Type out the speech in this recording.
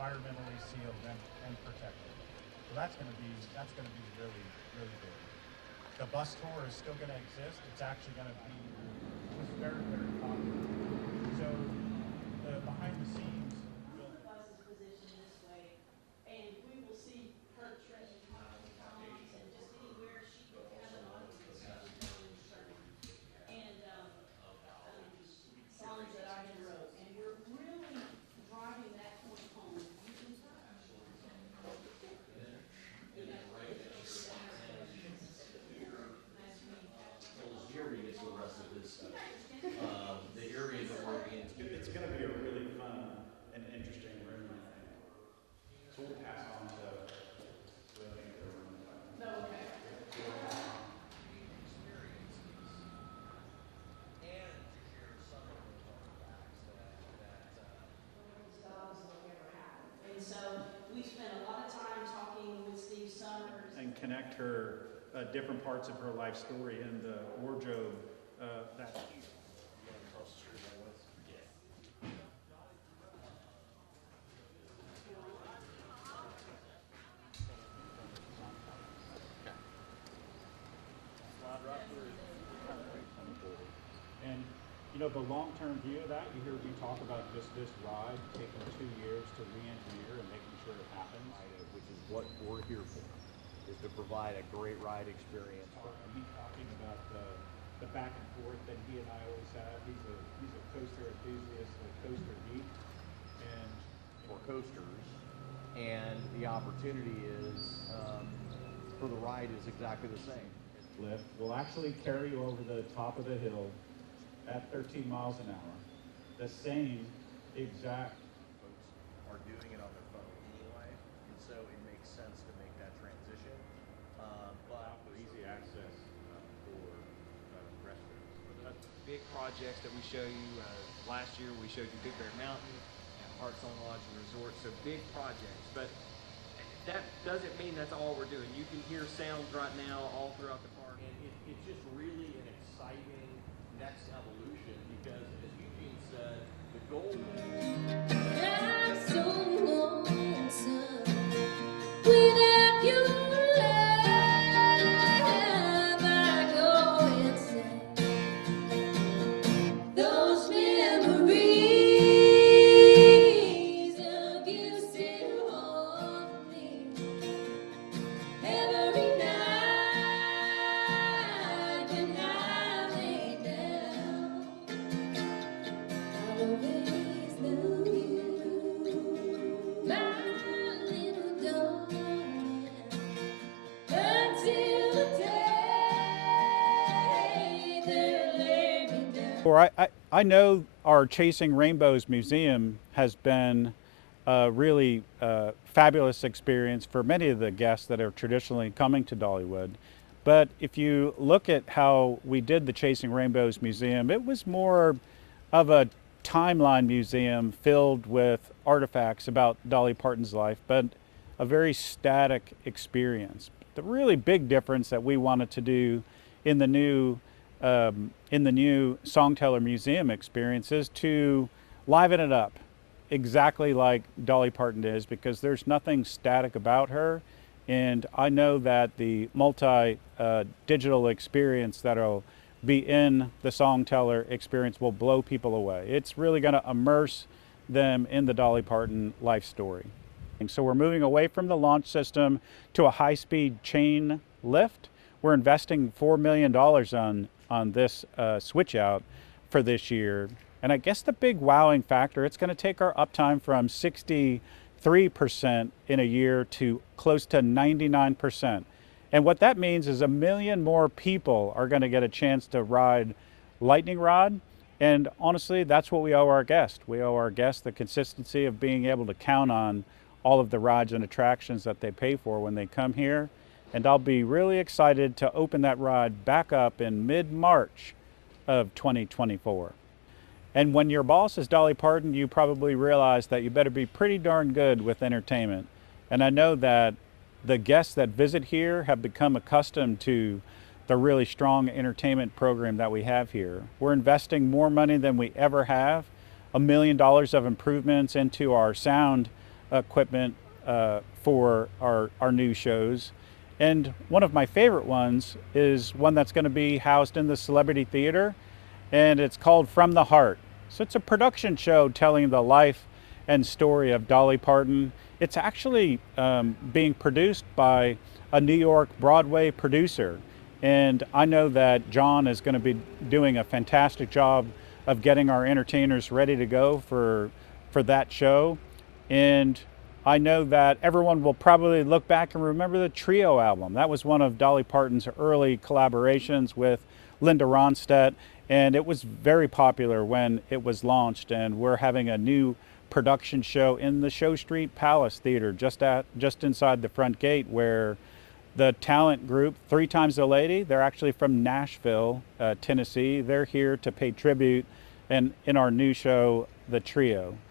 environmentally sealed and protected. So that's going to be really, really big. The bus tour is still going to exist. It's actually going to be just very, very popular. So the behind the scenes will. The bus is positioned this way, and we will see her treasure piles of songs, and just anywhere she can have an audience, and songs that I had wrote, and we're really driving that point home. It's going to be a really fun and interesting room, I think. So we'll pass on to No, okay. And so we spent a lot of time talking with Steve Summers. and connect her different parts of her life story in the wardrobe that. And you know, the long-term view of that, you hear me talk about just this ride taking 2 years to re-engineer and making sure it happens. Which is what we're here for, is to provide a great ride experience. And me talking about the back and forth that he and I always have. He's a coaster enthusiast, a coaster geek, and For coasters, and the opportunity is for the ride is exactly the same. lift will actually carry you over the top of the hill at 13 miles an hour. The same exact. Folks are doing it on their phone anyway, and so it makes sense to make that transition. But For easy access for restrooms. Big projects that we show you. Last year we showed you Big Bear Mountain and HeartSong Lodge and Resort. So big projects, but that doesn't mean that's all we're doing. You can hear sounds right now all throughout the park. And it's just really an exciting next evolution because, as Eugene said, the goal I'm so lonesome without your love. I go insane. Those memories of you still haunt me every night when I lay down. I'll always love you, my little darling, until the day they lay me down. Or I know our Chasing Rainbows Museum has been a really fabulous experience for many of the guests that are traditionally coming to Dollywood. But if you look at how we did the Chasing Rainbows Museum, it was more of a timeline museum filled with artifacts about Dolly Parton's life, but a very static experience. The really big difference that we wanted to do in the new Songteller Museum experience is to liven it up exactly like Dolly Parton is, because there's nothing static about her. And I know that the digital experience that'll be in the Songteller experience will blow people away. It's really going to immerse them in the Dolly Parton life story. And so we're moving away from the launch system to a high-speed chain lift. We're investing $4 million on this switch out for this year. And I guess the big wowing factor, it's going to take our uptime from 63% in a year to close to 99%. And what that means is 1 million more people are going to get a chance to ride Lightning Rod. And honestly, that's what we owe our guests. We owe our guests the consistency of being able to count on all of the rides and attractions that they pay for when they come here. And I'll be really excited to open that ride back up in mid-March of 2024. And when your boss is Dolly Parton, you probably realize that you better be pretty darn good with entertainment. And I know that the guests that visit here have become accustomed to the really strong entertainment program that we have here. We're investing more money than we ever have, $1 million of improvements into our sound equipment for our new shows. And one of my favorite ones is one that's going to be housed in the Celebrity Theater, and it's called From the Heart. So it's a production show telling the life and story of Dolly Parton. It's actually being produced by a New York Broadway producer. And I know that John is going to be doing a fantastic job of getting our entertainers ready to go for that show. And I know that everyone will probably look back and remember the Trio album. That was one of Dolly Parton's early collaborations with Linda Ronstadt, and it was very popular when it was launched. And we're having a new production show in the Show Street Palace Theater, just inside the front gate, where the talent group, Three Times a Lady, they're actually from Nashville, Tennessee. They're here to pay tribute in our new show, The Trio.